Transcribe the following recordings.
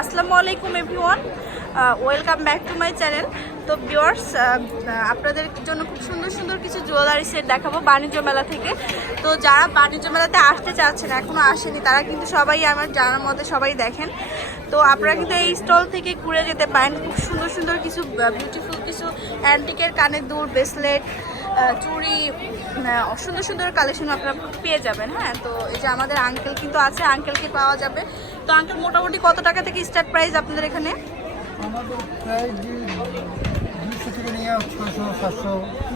আসসালামু আলাইকুম everyone. Welcome back to my channel. তো ভিউয়ার্স আপনাদের জন্য খুব সুন্দর সুন্দর কিছু জুয়েলারি সেট দেখাবো বাণিজ্য মেলা থেকে। তো যারা বাণিজ্য মেলাতে আসতে চাচ্ছেন এখনও আসেনি, তারা কিন্তু সবাই আমার জানার মধ্যে সবাই দেখেন। তো আপনারা কিন্তু এই স্টল থেকে ঘুরে যেতে পারেন। খুব সুন্দর সুন্দর কিছু বিউটিফুল কিছু অ্যান্টিকের কানের দুল ব্রেসলেট চুড়ি আহ, সুন্দর সুন্দর কালেকশন আপনারা পেয়ে যাবেন হ্যাঁ? তো এই যে আমাদের আঙ্কেল কিন্তু আছে আঙ্কেলকে পাওয়া যাবে। তো আঙ্কেল মোটামুটি কত টাকা থেকে স্টার্ট প্রাইস আপনাদের এখানে?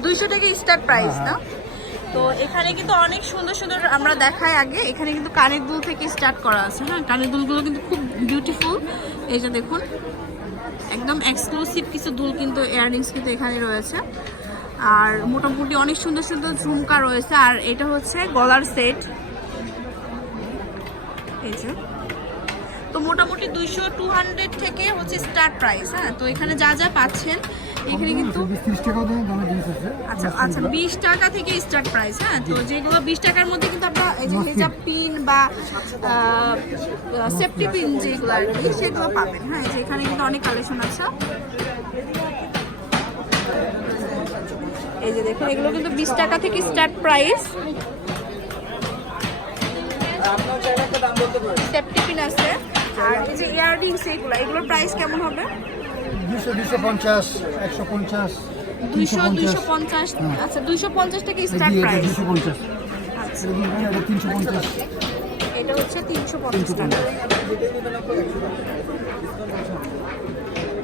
দুইশো থেকে স্টার্ট প্রাইস না? তো এখানে কিন্তু অনেক সুন্দর সুন্দর আমরা দেখাই আগে। এখানে কিন্তু কানের দুল থেকে স্টার্ট করা আছে হ্যাঁ? কানের দুলগুলো কিন্তু খুব বিউটিফুল এই যে দেখুন একদম এক্সক্লুসিভ কিছু দুল কিন্তু ইয়াররিংস কিন্তু এখানে রয়েছে। আর মোটামুটি অনেক সুন্দর সুন্দর ঝুমকা রয়েছে আর এটা হচ্ছে গলার সেট। এই যে। তো মোটামুটি দুইশো টু হান্ড্রেড থেকে হচ্ছে স্টার্ট প্রাইস হ্যাঁ? তো এখানে যা যা পাচ্ছেন এখানে কিন্তু আচ্ছা আচ্ছা বিশ টাকা থেকে স্টার্ট প্রাইস হ্যাঁ? তো যেগুলো বিশ টাকার মধ্যে কিন্তু আপনার এই যে হেজাব পিন বা সেফটি পিন যেগুলো আর কি সেগুলো পাবেন হ্যাঁ? এই যে এখানে কিন্তু অনেক কালেকশন আছে। এই যে দেখুন এগুলো কিন্তু বিশ টাকা থেকে স্টার্ট প্রাইস সেফটি পিন আছে। আর এই যে ইয়াররিংস এগুলো এগুলোর প্রাইস কেমন হবে? দুশো দুশো পঞ্চাশ একশো পঞ্চাশ দুইশো দুইশো পঞ্চাশ। আচ্ছা দুইশো পঞ্চাশ থেকে স্টার্ট প্রাইস দুশো পঞ্চাশ। আচ্ছা। তিনশো পঞ্চাশ। এটা হচ্ছে তিনশো পঞ্চাশ টাকা।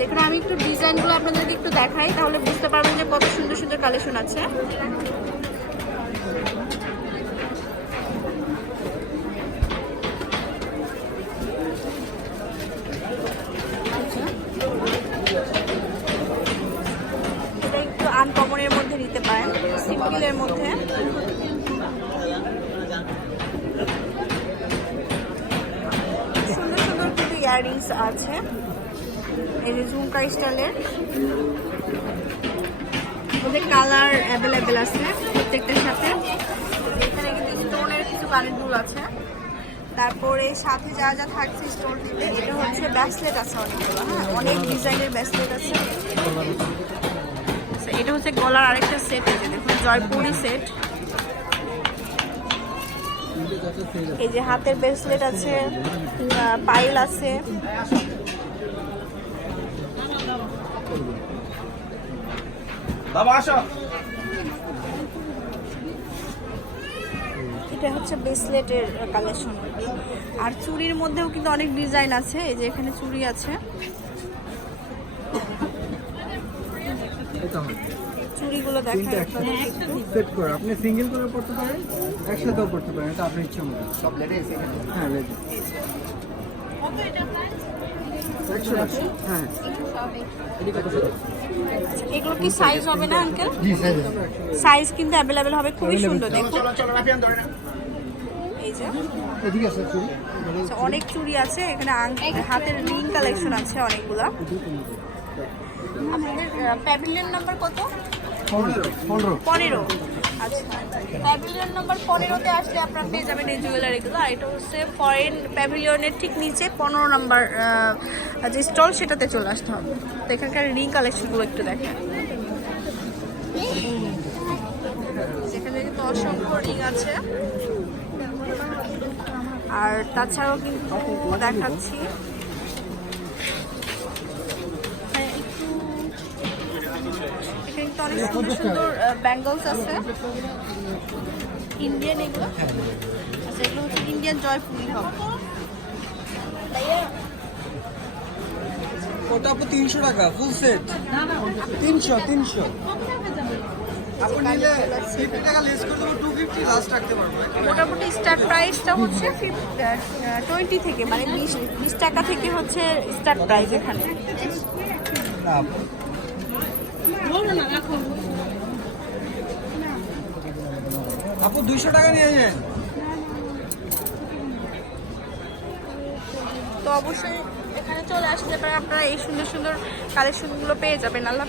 দেখুন আমি একটু ডিজাইনগুলো আপনাদেরকে একটু দেখাই, তাহলে বুঝতে পারবেন যে কত সুন্দর সুন্দর কালেকশন আছে। আনকমনের মধ্যে নিতে পারেন মধ্যে। সুন্দর সুন্দর ইয়াররিংস আছে। এই যে ঝুমকা স্টাইলের ওদের কালার অ্যাভেলেবেল আছে প্রত্যেকটার সাথে। এখানে কিন্তু স্টোনের কিছু কানের দুল আছে। তারপরে সাথে যা যা থাকছে স্টোন দিতে এটা হচ্ছে ব্যাসলেট আছে অনেকগুলো হ্যাঁ? অনেক ডিজাইনের ব্যাসলেট আছে। এটা হচ্ছে গলার আরেকটা সেট আছে, দেখুন, জয়পুরি সেট এই যে হাতের ব্রেসলেট আছে পাইল আছে। বাবা আসো। এটা হচ্ছে ব্রেসলেটের কালেকশন আর চুড়ির মধ্যেও কিন্তু অনেক ডিজাইন আছে এই যে এখানে চুড়ি আছে। চুড়িগুলো দেখা সেট করে। আপনি সিঙ্গেল করে পড়তে পারেন একসাথেও পড়তে পারেন এটা আপনার ইচ্ছা মতো। সব লেটে হ্যাঁ লেটে একশো হ্যাঁ। এগুলো কি সাইজ হবে না আঙ্কেল সাইজ কিন্তু অ্যাভেলেবেল হবে খুবই সুন্দর দেখুন আচ্ছা, অনেক চুড়ি আছে এখানে আং- হাতের রিং কালেকশন আছে অনেকগুলা। আপনাদের প্যাভিলিয়ন নাম্বার কত? পনেরো। পনেরো। প্যাভিলিয়ন নাম্বার পনেরোতে আসলে আপনারা পেয়ে যাবেন এই জুয়েলারিগুলো আর এটা হচ্ছে ফরেন প্যাভিলিয়নের ঠিক নিচে পনেরো নাম্বার যে স্টল সেটাতে চলে আসতে হবে। তো এখানকার রিং কালেকশনগুলো একটু দেখেন যেখানে কিন্তু অসংখ্য রিং আছে। আর তাছাড়াও কিন্তু দেখাচ্ছি। অনেক সুন্দর সুন্দর ব্যাঙ্গলস আছে। ইন্ডিয়ান এগুলো। আচ্ছা এগুলো হচ্ছে ইন্ডিয়ান হবে। ওটা আপু তিনশো টাকা ফুল সেট তিনশো তিনশো। আপনি নিলে ফিফটি টাকা লেস করে দেবো টু ফিফটি লাস্ট রাখতে পারব। মোটামুটি স্টার্ট প্রাইসটা হচ্ছে টোয়েন্টি থেকে মানে বিশ বিশ টাকা থেকে হচ্ছে স্টার্ট প্রাইস এখানে। আপু দুইশো টাকা নিয়ে যান তো অবশ্যই এখানে চলে আসতে পারে আপনারা এই সুন্দর সুন্দর কালেকশনগুলো পেয়ে যাবেন। আল্লাহ।